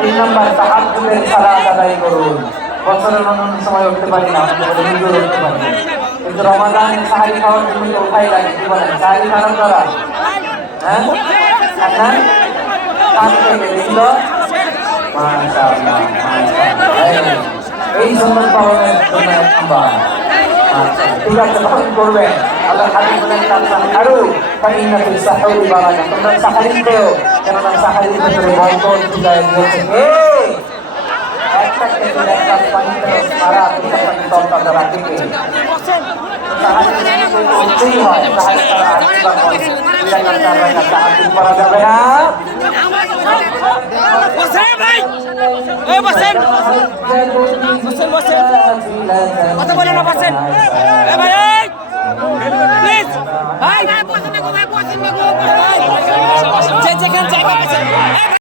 তিন নম্বর তাহাজ্জুদের সালাত আদায় করুন। বছরের অন্যান্য সময় উঠতে পারি না, নিজেও উঠতে পারি না, কিন্তু রমাদান সাহারি খাওয়ার জন্য তো উঠাই লাগে। কি বলেন, সাহারি খাওয়ার দ্বারা হ্যাঁ এখন কাজ থেকে দিল মাশাআল্লাহ মাশাআল্লাহ। এই সুন্নাত পালনের জন্য এক নম্বর। আচ্ছা ঠিক আছে, তখন করবেন। আল্লাহ হাবিব বলেন তাসাহহারু ফাইন্না ফিস সাহরি বারাকা। তোমরা সাহারি খেও, কেননা সাহারির ভিতরে বরকত ঢুকায় দিয়েছে কে? একটা খেজুর এক গ্লাস পানিতে সারা দুটা পানি তরতাজা রাখে কে? সাহারি করতেই হয়। সাহারি ছাড়া আশীর্বাদ হয়, দুই রাকাত চার রাকাত তাহাজ্জুদ করা যাবে না। কথা বলে না, বসেন ভাই, প্লিজ ভাই, যেখানে জায়গা আছে।